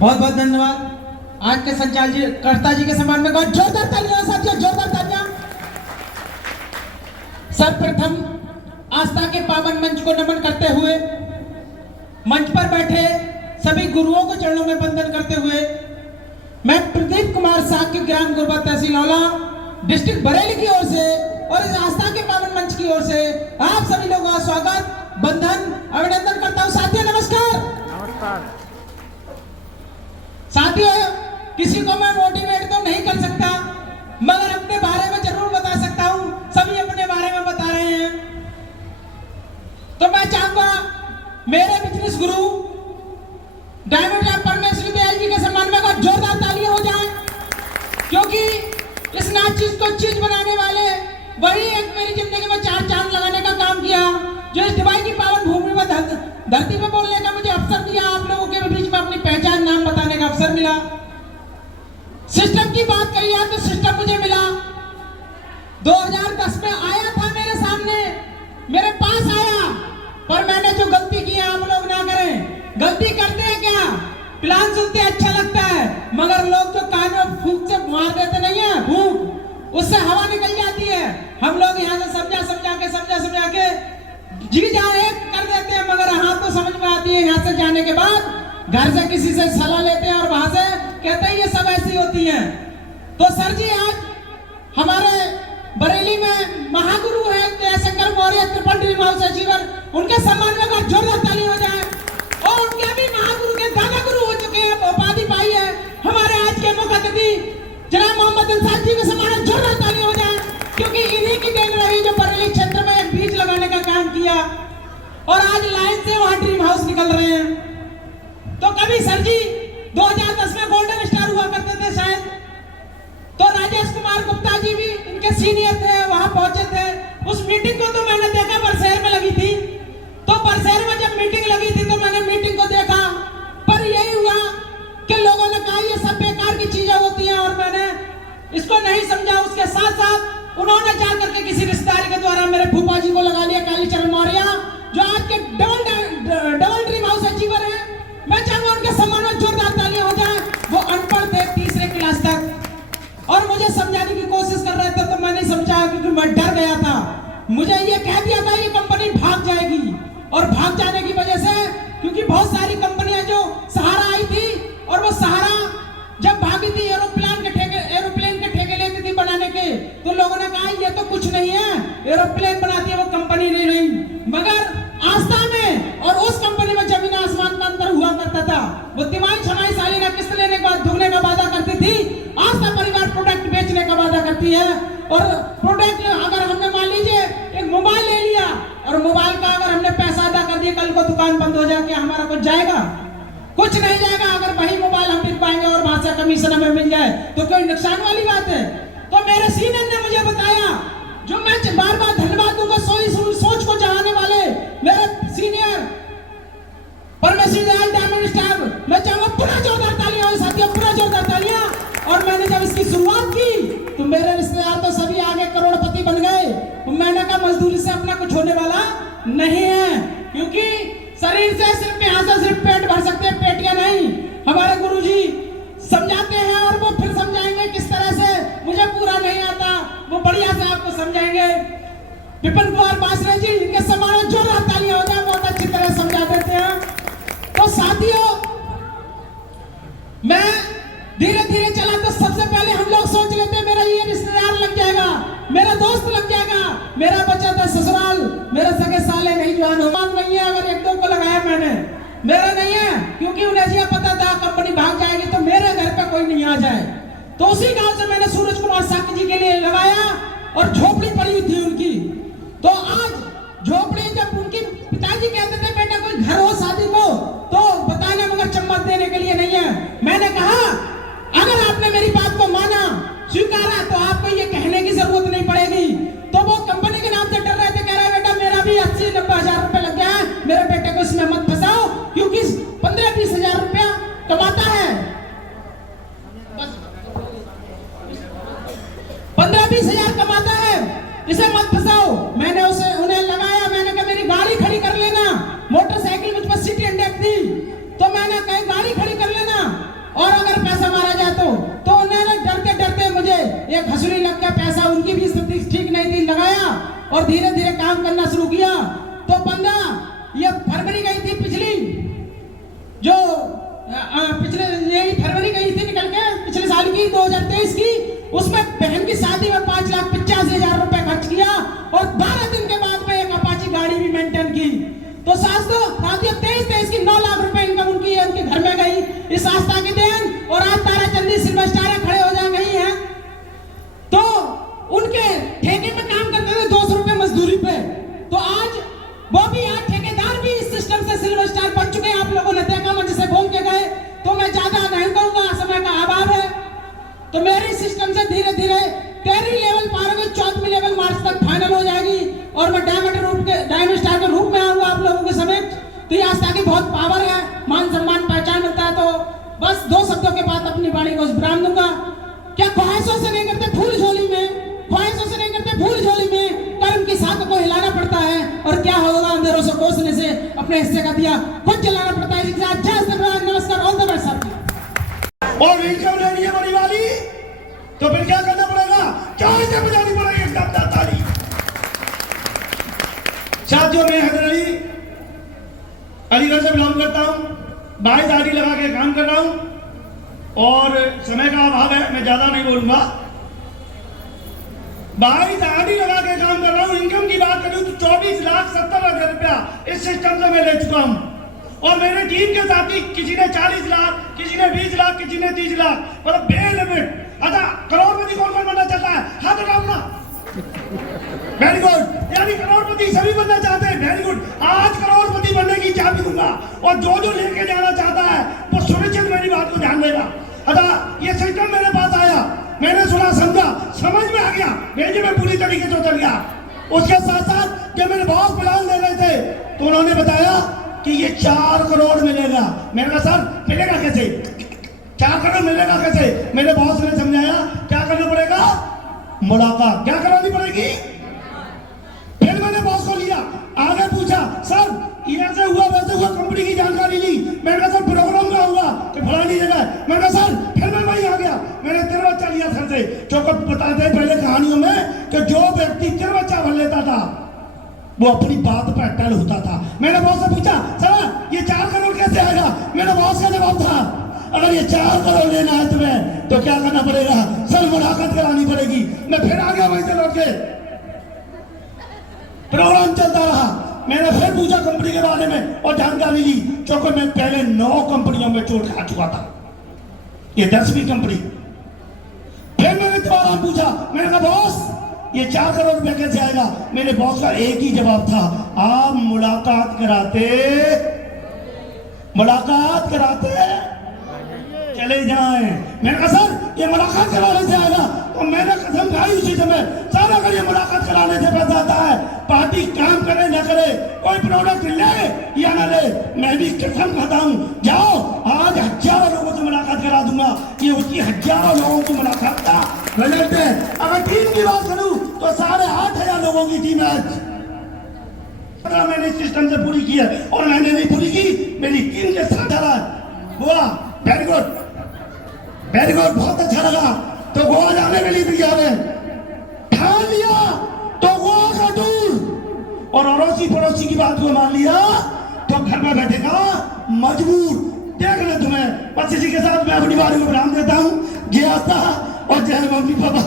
बहुत बहुत धन्यवाद। आज के संचालकर्ता जी के सम्मान में जोरदार तालियां साथियों, जोरदार तालियां। सर्वप्रथम आस्था के पावन मंच को नमन करते हुए मंच पर बैठे सभी गुरुओं को चरणों में वंदन करते हुए मैं प्रदीप कुमार साक्य, ग्राम गुरबा, तहसील औला, डिस्ट्रिक्ट बरेली की ओर से और इस आस्था के पावन मंच की ओर से आप सभी लोगों का स्वागत, बंधन, अभिनंदन करता हूं। साथियों नमस्कार। नमस्कार साथियों, किसी को मैं मोटिवेट तो नहीं कर सकता मगर अपने बारे में जरूर बता सकता हूं। सभी अपने बारे में बता रहे हैं तो मैं चाहूंगा मेरे बिजनेस गुरु डायमंड राज परमेश्वरी दयाल जी के सम्मान में जोरदार तालियां हो जाए, क्योंकि इस नाच चीज को चीज बनाने वाले वही एक मेरी जिंदगी में चार चांद लगाने का काम किया, जो इस दुबई की पावन भूमि में धरती पे बोलने का मुझे अवसर दिया, आप लोगों के बीच में अपनी पहचान, नाम बताने का अवसर मिला। सिस्टम की बात करी है तो सिस्टम मुझे मिला 2010 में, आया था मेरे सामने, मेरे पास आया, पर मैंने जो गलती की है आप लोग ना करें। गलती करते हैं क्या, प्लान सुनते अच्छा लगता है मगर लोग जो कान में फूंक से मार देते नहीं है, फूंक, उससे हवा निकल जाती है। हम लोग यहाँ से समझा के जी जान एक कर देते हैं मगर हाँ तो समझ में आती है। यहाँ से जाने के बाद घर से किसी से सलाह लेते हैं और वहां से कहते हैं ये सब ऐसी होती है। तो सर जी आज हमारे बरेली में महागुरु है Jaishankar Maurya, triple dream house achiever, उनके सम्मान में जोरदार ताली हो जाए। और उनके भी महागुरु के दादा गुरु हो चुके हैं, उपाधि पाई है हमारे आज के मुख्य अतिथि जनाब मोहम्मद इंसाफ जी के सम्मान में जोरदार ताली हो जाए, क्योंकि इन्हीं की देन रही जो बरेली क्षेत्र में एक बीज लगाने का काम किया और आज लाइन से वहां ड्रीम हाउस निकल रहे हैं। तो कभी सर जी 2010 में गोल्डन स्टार हुआ करते थे शायद, तो राजेश कुमार गुप्ता जी भी इनके सीनियर थे, वहां पहुंचे थे। उस मीटिंग को तो मैंने देखा बरसैर में लगी थी, तो बरसैर में जब मीटिंग लगी थी तो मैंने मीटिंग को देखा, पर यही हुआ कि लोगों ने कहा ये सब बेकार की चीजें होती हैं और मैंने इसको नहीं समझा। उसके साथ साथ उन्होंने जाकर के किसी रिश्तेदार के द्वारा मेरे फूफा जी को लगा लिया, कालीचरण मौर्य, जो आज के डबल ड्रीम हाउस अचीवर है। मैं चाहूंगा उनके सम्मान में जोरदार तालियां हो जाए। वो अनपढ़ थे तीसरे क्लास तक और मुझे समझाने की कोशिश कर रहे थे तो मैं नहीं समझा, क्योंकि मैं डर गया था। मुझे ये कह दिया था ये कंपनी भाग जाएगी, और भाग जाने की वजह से, क्योंकि बहुत सारी कंपनियां जो सहारा आई थी और वो सहारा जब भागी थी एरोप्लेन के ठेके लेती थी बनाने के, तो लोगों ने कहा ये तो कुछ नहीं है, एरोप्लेन बनाती है वो कंपनी नहीं रही। मगर आस्था में और उस कंपनी में जमीन आसमान का अंतर हुआ करता था। वो तिमाही छमाही सालाना किस्त लेने के बाद दुगने का वादा करती थी, आस्था परिवार प्रोडक्ट बेचने का वादा करती है। और प्रोडक्ट अगर हमने मान लीजिए एक मोबाइल ले लिया और मोबाइल का अगर हमने पैसा अदा कर दिया, कल को दुकान बंद हो जाए, क्या हमारा कुछ जाएगा? कुछ नहीं जाएगा। अगर वही मोबाइल हम बिक पाएंगे और वहां से कमीशन हमें मिल जाए तो कोई नुकसान वाली बात है। तो मेरे सीनियर ने मुझे बताया, जो मैं बार बार धन्यवाद दूंगा सोच को जगाने वाले मेरे सीनियर परमेश्वरी दयाल डायमंड स्टार, मैं चाहूंगा पूरा जोरदार तालियां हो साथियों, पूरा जोरदार तालियां। और मैंने जब इसकी शुरुआत की तो मेरे रिश्तेदार तो सभी आगे करोड़पति बन गए। तो मैंने कहा मजदूरी से अपना कुछ होने वाला नहीं है, क्योंकि शरीर से सिर्फ यहाँ से सिर्फ पेट भर सकते हैं, पेटियां नहीं। हमारे गुरुजी समझाते हैं और वो फिर समझाएंगे किस तरह से, मुझे पूरा नहीं आता, वो बढ़िया से आपको समझाएंगे। विपिन कुमार बासरे जी, इनके सम्मान में जोरदार तालियां हो जाए, बहुत अच्छी तरह समझा देते हैं। तो साथियों, मैं धीरे धीरे चला तो सबसे पहले हम लोग सोच लेते हैं मेरा ये रिश्तेदार लग जाएगा, मेरा दोस्त लग जाएगा, मेरा बच्चा था ससुराल, मेरे सगे साले नहीं जवान हो नहीं है। अगर एक दो को लगाया मैंने, मेरा नहीं है, क्योंकि उन्हें यह पता था कंपनी भाग जाएगी तो मेरे घर पे कोई नहीं आ जाए। तो उसी गांव से मैंने सूरज कुमार साक्य जी के लिए लगाया और झोपड़ी पड़ी थी उनकी। तो आज झोपड़ी जब उनकी पिताजी कहते थे बेटा कोई घर हो शादी को तो बताना, मगर चम्मच देने के लिए नहीं है। मैंने कहा अगर आपने मेरी बात को माना, स्वीकारा, तो आपको ये कहने की जरूरत नहीं पड़ेगी। तो वो कंपनी के नाम से डर रहे थे, कह रहे बेटा मेरा भी 80-90 हजार रुपए लग गया है, मेरे बेटे को इसमें मत फंसाओ, क्योंकि 15-20 हजार रुपया कमाता है, 15-20 हजार कमाता है, इसे मत फंसाओ। मैंने उन्हें लगाया, मैंने कहा मेरी गाड़ी खड़ी कर लेना, मोटरसाइकिल मुझ पर सीटें और धीरे धीरे काम करना शुरू किया। तो 15 ये फरवरी गई थी पिछली, जो पिछले यही फरवरी गई थी निकल के पिछले साल की 2023 की, उसमें बहन की शादी में 5,85,000 रुपए खर्च किया और 12 दिन के बाद में एक अपाची गाड़ी भी मेंटेन की। तो साथियों 23 की 9 लाख रुपए इनकम उनकी उनके घर में गई, इस आस्था की देन। और आज ताराचंदी सिल्वर स्टार खड़े हो जा गई हैं। तो उनके ठेके में काम करते थे 200 रुपए मजदूरी पे, तो आज वो भी आज ठेकेदार भी इस सिस्टम से सिल्वर स्टार बन चुके हैं। आप लोगों ने देखा, मैं जिसे घूम के गए, तो मैं ज्यादा नहीं कहूंगा, समय का अभाव है। तो मेरे सिस्टम से धीरे धीरे 13वीं लेवल पार होगी, 14वीं लेवल मार्च तक फाइनल हो जाएगी और मैं डायमंड स्टार के रूप में आऊंगा आप लोगों के समेत। तो ये आस्था की बहुत पावर है, मान सम्मान पहचान मिलता है। तो बस 2 शब्दों के बाद अपनी वाणी को विराम दूंगा। क्या ख्वाहिशों से नहीं करते फूल झोली में, ख्वाहिशों से नहीं करते फूल झोली में, कर्म की शाख को हिलाना पड़ता है। और क्या होगा अंधेरों से कोसने से अपने हिस्से का दिया खुद जलाना पड़ता है। नमस्कार, ऑल द बेस्ट सर। और इनकम लेनी है बड़ी वाली, तो फिर क्या करना पड़ेगा? चाय से बजानी पड़ेगी एकदम ताली। साथियों, मैं हैदर अली अलीगढ़ से बिलोंग करता हूँ, 22 आईडी लगा के काम कर रहा हूँ और समय का अभाव है, मैं ज्यादा नहीं बोलूंगा। 22 आईडी लगा के काम कर रहा हूँ। इनकम की बात करूँ तो 24,70,000 रुपया इस सिस्टम से मैं ले चुका हूँ। और मेरे टीम के साथी किसी ने 40 लाख, किसी ने 20 लाख, किसी ने 30 लाख, मतलब बेलिमिट। अच्छा, करोड़पति कौन कौन बनना चाहता है? हाथ उठाओ ना। वेरी गुड, यानी करोड़पति सभी बनना चाहते हैं। वेरी गुड, आज करोड़पति बनने की चाबी दूंगा और जो जो लेके जाना चाहता है वो सुनिश्चित मेरी बात को ध्यान देगा। अच्छा, ये सिस्टम मेरे पास आया, मैंने सुना, समझा, समझ में आ गया, भेजे में पूरी तरीके से उतर गया। उसके साथ साथ जब मेरे बॉस प्लान दे रहे थे तो उन्होंने बताया कि ये 4 करोड़ मिलेगा। मैंने कहा सर मिलेगा कैसे, 4 करोड़ मिलेगा कैसे? मेरे बॉस ने समझाया क्या करना पड़ेगा, मुलाकात क्या करानी पड़ेगी। फिर मैंने बॉस को लिया, आगे पूछा सर ये ऐसे हुआ वैसे हुआ, कंपनी की जानकारी ली। मैंने कहा सर प्रोग्राम का होगा कि फलानी जगह। मैंने कहा सर, फिर मैं वही आ गया, मैंने तिरवच्चा लिया सर से। जो कुछ बताते हैं पहले कहानियों में कि जो व्यक्ति तिरवच्चा भर लेता था वो अपनी बात पर अटल होता था। मैंने बॉस से पूछा सर ये 4 करोड़ कैसे आएगा? मेरे बॉस का जवाब था अगर ये 4 करोड़ लेना है तुम्हें तो क्या करना पड़ेगा, सर मुलाकात करानी पड़ेगी। मैं फिर आ गया वहीं से लौट के, प्रोग्राम चलता रहा। मैंने फिर पूछा कंपनी के बारे में और जानकारी ली, क्योंकि मैं पहले 9 कंपनियों में चोट खा चुका था, ये 10वीं कंपनी। फिर मैंने दोबारा पूछा, मैंने कहा बॉस ये 4 करोड़ रुपया कैसे आएगा? मेरे बॉस का एक ही जवाब था, आप मुलाकात कराते चले जाएं। मैंने कहा सर ये मुलाकात कराने से आएगा, तो मैंने कसम खाई उसी समय, सर अगर ये मुलाकात कराने से पैसा आता है, पार्टी काम करे न करे, कोई प्रोडक्ट ले या न ले, मैं भी कसम खाता हूँ, जाओ आज हजारों लोगों से मुलाकात करा दूंगा। ये उसकी हजारों लोगों की मुलाकात का रिजल्ट है। अगर टीम की बात करूं तो 8,500 लोगों की टीम है। मैंने इस सिस्टम से पूरी की है और मैंने नहीं पूरी की, मेरी टीम के साथ रहा हुआ। वेरी गुड, वेरी गुड, बहुत अच्छा लगा। तो गोवा जाने के लिए तैयार है, ठान लिया तो गोवा का टूर, और अड़ोसी पड़ोसी की बात को मान लिया तो घर में बैठेगा मजबूर। देख ले तुम्हें, बस इसी के साथ मैं अपनी बारी को विराम देता हूँ। जय आस्था और जय मम्मी पापा।